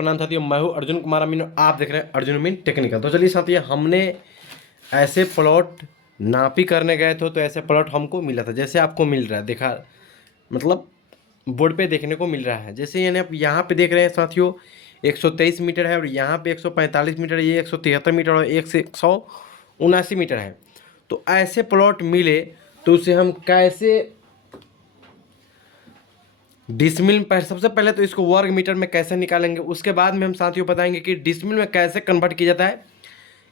प्रणाम साथियों, मैं हूँ अर्जुन कुमार अमीन और आप देख रहे हैं अर्जुन अमीन टेक्निकल। तो चलिए साथियों, हमने ऐसे प्लॉट नापी करने गए थे तो ऐसे प्लॉट हमको मिला था, जैसे आपको मिल रहा है, देखा मतलब बोर्ड पे देखने को मिल रहा है। जैसे यानी आप यहाँ पे देख रहे हैं साथियों 123 मीटर है और यहाँ पे 145 मीटर, ये 173 मीटर और 179 मीटर है। तो ऐसे प्लॉट मिले तो उसे हम कैसे डिसमिल पर, सबसे पहले तो इसको वर्ग मीटर में कैसे निकालेंगे, उसके बाद में हम साथियों बताएंगे कि डिसमिल में कैसे कन्वर्ट किया जाता है।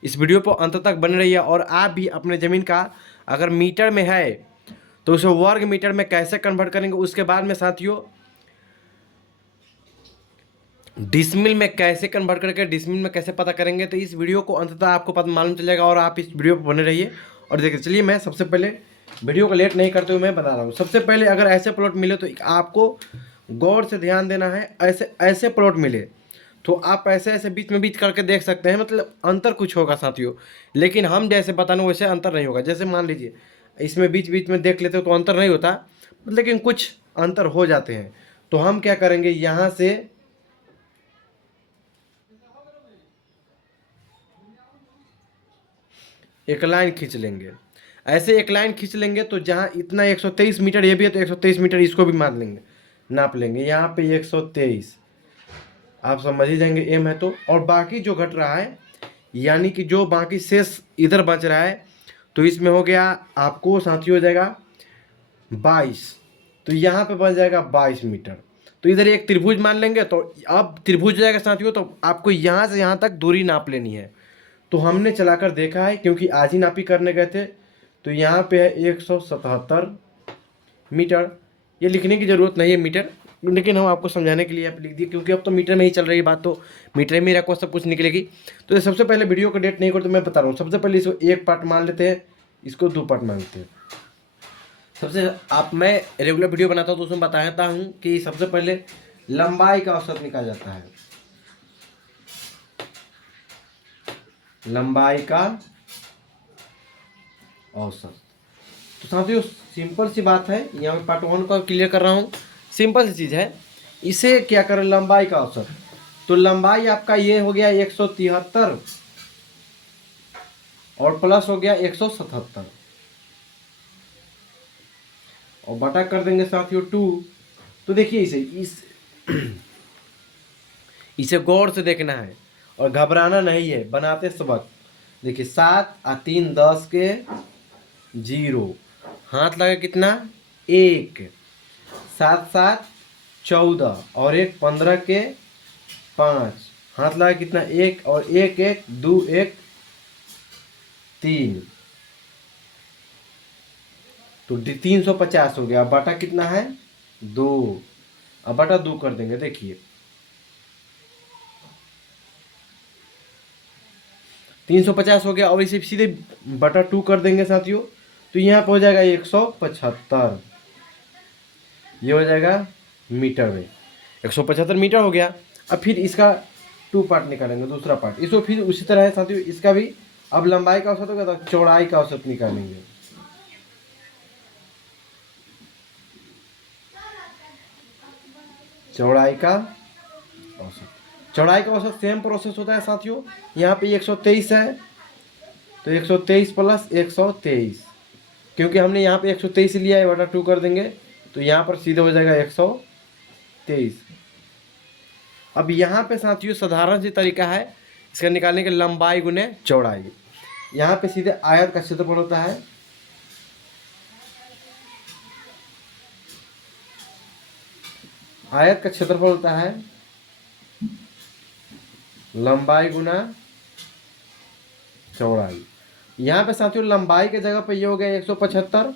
इस वीडियो पर अंत तक बने रहिए और आप भी अपने ज़मीन का अगर मीटर में है तो उसे वर्ग मीटर में कैसे कन्वर्ट करेंगे, उसके बाद में साथियों डिसमिल में कैसे कन्वर्ट करके डिसमिल में कैसे पता करेंगे। तो इस वीडियो को अंततः आपको पता मालूम चलेगा और आप इस वीडियो पर बने रहिए और देखिए। चलिए मैं सबसे पहले वीडियो को लेट नहीं करते हुए मैं बता रहा हूँ। सबसे पहले अगर ऐसे प्लॉट मिले तो आपको गौर से ध्यान देना है। ऐसे प्लॉट मिले तो आप ऐसे ऐसे बीच में बीच करके देख सकते हैं, मतलब अंतर कुछ होगा साथियों, लेकिन हम जैसे बताने वैसे अंतर नहीं होगा। जैसे मान लीजिए इसमें बीच बीच में देख लेते हो तो अंतर नहीं होता, लेकिन कुछ अंतर हो जाते हैं। तो हम क्या करेंगे, यहाँ से एक लाइन खींच लेंगे। ऐसे एक लाइन खींच लेंगे तो जहाँ इतना 123 मीटर ये भी है तो 123 मीटर इसको भी मान लेंगे, नाप लेंगे। यहाँ पे 123 आप समझ ही जाएंगे एम है तो, और बाकी जो घट रहा है यानी कि जो बाकी शेष इधर बच रहा है तो इसमें हो गया आपको साथियों हो जाएगा 22। तो यहाँ पे बन जाएगा 22 मीटर। तो इधर एक त्रिभुज मान लेंगे तो अब त्रिभुज हो जाएगा साथियों। तो आपको यहाँ से यहाँ तक दूरी नाप लेनी है। तो हमने चलाकर देखा है क्योंकि आज ही नापी करने गए थे। तो यहाँ पे है 177 मीटर। ये लिखने की ज़रूरत नहीं है मीटर, लेकिन हम आपको समझाने के लिए आप लिख दिए क्योंकि अब तो मीटर में ही चल रही बात, तो मीटर में ही रखो सब कुछ निकलेगी। तो सबसे पहले वीडियो को डेट नहीं करते, मैं बता रहा हूँ। सबसे पहले इसको एक पार्ट मान लेते हैं, इसको 2 पार्ट मान लेते हैं। सबसे आप मैं रेगुलर वीडियो बनाता हूँ तो उसमें बताता हूँ कि सबसे पहले लंबाई का औसत निकाला जाता है। लंबाई का औसत तो साथियों सिंपल सी बात है, यहाँ पे पार्ट 1 को क्लियर कर रहा हूँ। सिंपल सी चीज़ है, इसे क्या करें लंबाई का औसत। तो लंबाई आपका ये हो गया 173 और प्लस हो गया 177 और बटा कर देंगे साथियों 2। तो देखिए इसे गौर से देखना है और घबराना नहीं है बनाते सबक। देखिए 7 और 3 10 के 0, हाथ लगा कितना 1, 7 7 14 और 1 15 के 5, हाथ लगा कितना 1 और 1 1 2 1 3। तो 350 हो गया। बटा कितना है 2, अब बटा 2 कर देंगे। देखिए 350 हो गया और इसे सीधे बटा 2 कर देंगे साथियों। तो यहाँ पर हो जाएगा 175, ये हो जाएगा मीटर में 175 मीटर हो गया। अब फिर इसका 2 पार्ट निकालेंगे, दूसरा पार्ट। इसको फिर उसी तरह है साथियों, इसका भी अब लंबाई का औसत होगा तो चौड़ाई का औसत निकालेंगे। चौड़ाई का औसत, चौड़ाई का औसत सेम प्रोसेस होता है साथियों। यहाँ पे 123 है तो 123 प्लस 123, क्योंकि हमने यहाँ पे 123 लिया है, बटा 2 कर देंगे तो यहाँ पर सीधे हो जाएगा 123। अब यहाँ पे साथियों साधारण सी तरीका है इसका निकालने के, लंबाई गुने चौड़ाई। यहाँ पे सीधे आयत का क्षेत्रफल होता है, आयत का क्षेत्रफल होता है लंबाई गुना चौड़ाई। यहाँ पे साथियों लंबाई के जगह पे ये हो गया 175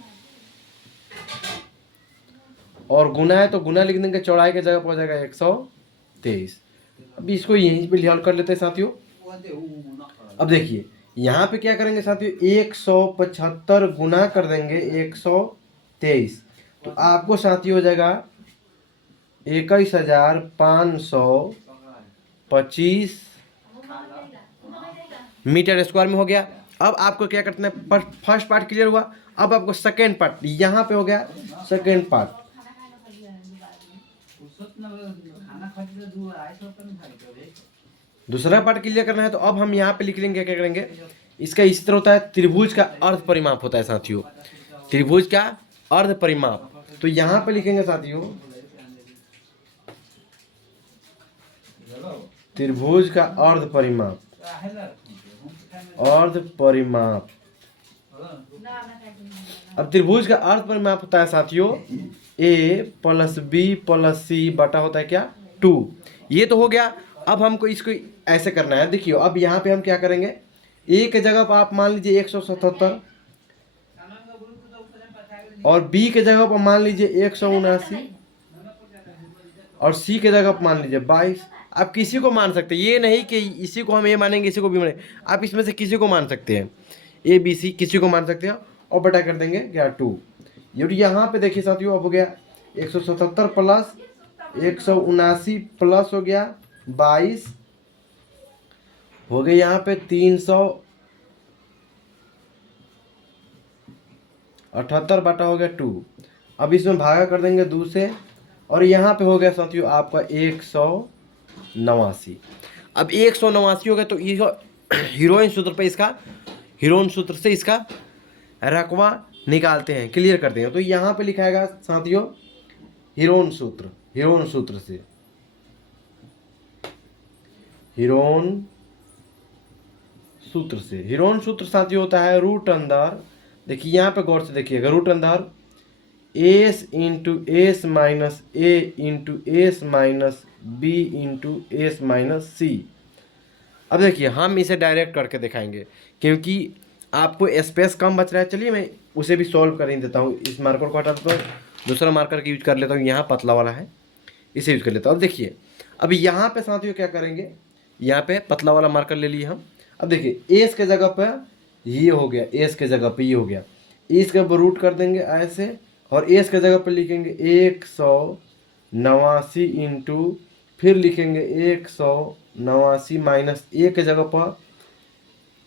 और गुना है तो गुना लिख देंगे, चौड़ाई के जगह पर हो जाएगा 123। अब इसको यहीं पे हल कर लेते हैं साथियों। अब देखिए यहाँ पे क्या करेंगे साथियों, 175 गुना कर देंगे 123 तो आपको साथियों हो जाएगा 21,525 मीटर स्क्वायर में हो गया। अब आपको क्या करना है, फर्स्ट पार्ट क्लियर हुआ, अब आपको सेकेंड पार्ट, यहाँ पे हो गया सेकेंड पार्ट। दूसरा पार्ट क्लियर करना है तो अब हम यहाँ पे लिख लेंगे, क्या करेंगे, इसका इस तरह होता है, त्रिभुज का अर्ध परिमाप होता है साथियों, त्रिभुज का अर्ध परिमाप। तो यहाँ पे लिखेंगे साथियों, त्रिभुज का अर्ध परिमाप, अर्ध परिमाप। अब त्रिभुज का अर्ध परिमाप होता है साथियों a प्लस बी प्लस सी बटा होता है क्या 2। ये तो हो गया। अब हमको इसको ऐसे करना है, देखियो अब यहाँ पे हम क्या करेंगे, a के जगह पर आप मान लीजिए 177 और b के जगह पर मान लीजिए 179 और c के जगह पर मान लीजिए 22। आप किसी को मान सकते हैं, ये नहीं कि इसी को हम ए मानेंगे इसी को भी मानेंगे, आप इसमें से किसी को मान सकते हैं, ए बी सी किसी को मान सकते हैं और बटा कर देंगे क्या 2। ये यहाँ पे देखिए साथियों, अब हो गया 177 प्लस 179 प्लस हो गया 22 हो गया यहाँ पे 378 बटा हो गया 2। अब इसमें भागा कर देंगे 2 से और यहाँ पे हो गया साथियों आपका 189। अब 189 हो गया तो ये हीरोइन सूत्र पे इसका, हीरोइन सूत्र से इसका रकबा निकालते हैं, क्लियर करते हैं। तो यहाँ पे लिखाएगा साथियों हीरोइन सूत्र, हीरोइन सूत्र से, हीरोइन सूत्र से, हीरोइन सूत्र साथियों होता है रूट अंदर, देखिए यहाँ पे गौर से देखिएगा, रूट अंदर S into S minus A into S minus B into S minus C. अब देखिए हम इसे डायरेक्ट करके दिखाएंगे क्योंकि आपको स्पेस कम बच रहा है। चलिए मैं उसे भी सॉल्व कर ही देता हूँ, इस मार्कर को हटा देता हूँ, दूसरा मार्कर का यूज कर लेता हूँ, यहाँ पतला वाला है इसे यूज कर लेता हूँ। अब देखिए अब यहाँ पे साथियों क्या करेंगे, यहाँ पे पतला वाला मार्कर ले लिए हम। अब देखिए एस के जगह पर ये हो गया, एस के जगह पे ये हो गया, इसके ऊपर रूट कर देंगे ऐसे और एस के जगह पर लिखेंगे 189 इंटू फिर लिखेंगे 189 माइनस ए के जगह पर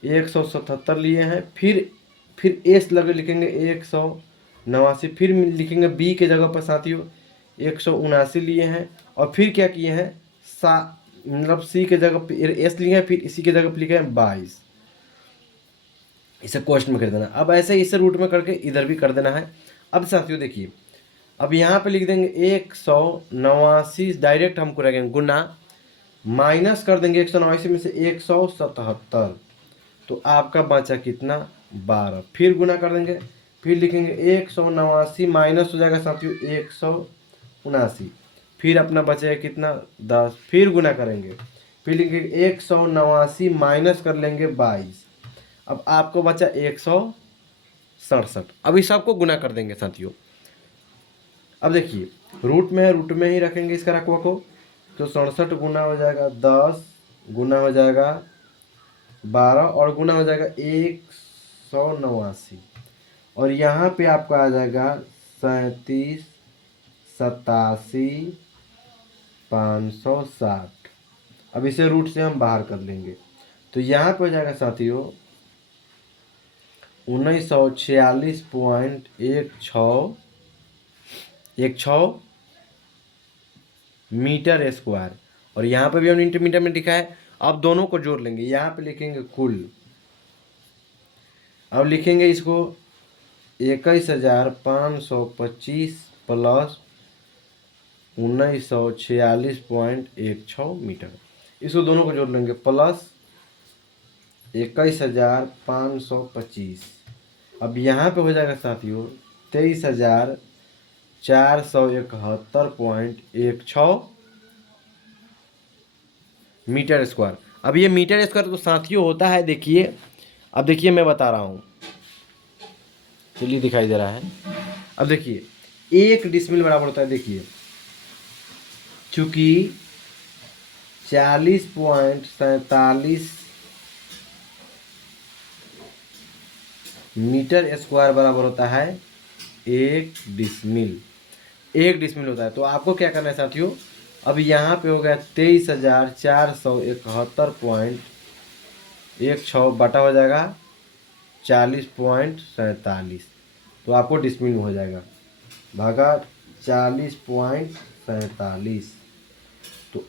177 लिए हैं, फिर एस लगे लिखेंगे 189, फिर लिखेंगे बी के जगह पर साथियों 179 लिए हैं और फिर क्या किए हैं मतलब सी के जगह पर एस लिए हैं, फिर इसी के जगह पर लिखे हैं 22। इसे क्वेश्चन में कर देना। अब ऐसे इसे रूट में करके इधर भी कर देना है। अब साथियों देखिए अब यहाँ पे लिख देंगे 189 डायरेक्ट हमको रहेंगे गुना, माइनस कर देंगे 189 में से 177 तो आपका बचा कितना 12, फिर गुना कर देंगे, फिर लिखेंगे 189 माइनस हो जाएगा साथियों 179, फिर अपना बचेगा कितना 10, फिर गुना करेंगे, फिर लिखेंगे 189 माइनस कर लेंगे 22, अब आपको बचा 167। अब इस सबको गुना कर देंगे साथियों। अब देखिए रूट में है, रूट में ही रखेंगे इसका रकबा को, तो 67 गुना हो जाएगा 10 गुना हो जाएगा 12 और गुना हो जाएगा 189 और यहाँ पे आपका आ जाएगा 37 87 560। अब इसे रूट से हम बाहर कर लेंगे तो यहाँ पे हो जाएगा साथियों 1946.16 मीटर स्क्वायर और यहाँ पे भी हमने मीटर में लिखा है। अब दोनों को जोड़ लेंगे, यहाँ पे लिखेंगे कुल, अब लिखेंगे इसको 21,525 प्लस 1946.16 मीटर, इसको दोनों को जोड़ लेंगे प्लस 21,525। अब यहाँ पे हो जाएगा साथियों 23,471.16 मीटर स्क्वायर। अब ये मीटर स्क्वायर तो साथियों होता है, देखिए अब देखिए मैं बता रहा हूँ, चलिए दिखाई दे रहा है। अब देखिए 1 डिसमिल बराबर होता है, देखिए चूँकि 40.47 मीटर स्क्वायर बराबर होता है 1 डिसमिल, 1 डिसमिल होता है। तो आपको क्या करना है साथियों, अब यहाँ पे हो गया 23,471.16 बटा हो जाएगा 40.47, तो आपको डिसमिल में हो जाएगा भागा 40.47, तो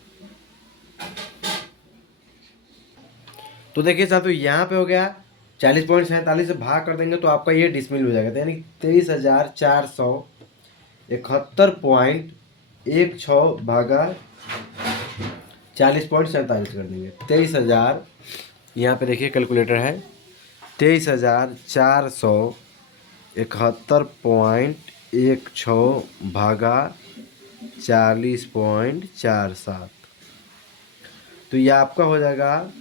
तो देखिए साहब, तो यहाँ पे हो गया 40.47 से भाग कर देंगे तो आपका ये डिसमिल हो जाएगा, तो यानी 23,471.16 भागा 40.47 कर देंगे। 23,000, यहाँ पे देखिए कैलकुलेटर है, 23,471.16 भागा 40.47, तो ये आपका हो जाएगा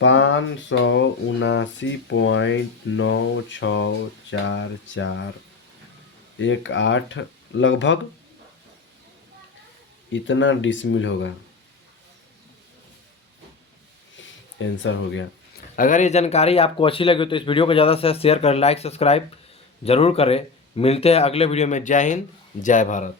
579.964418 लगभग इतना डिसमिल होगा। आंसर हो गया। अगर ये जानकारी आपको अच्छी लगी तो इस वीडियो को ज़्यादा से शेयर करें, लाइक सब्सक्राइब जरूर करें। मिलते हैं अगले वीडियो में। जय हिंद, जय भारत।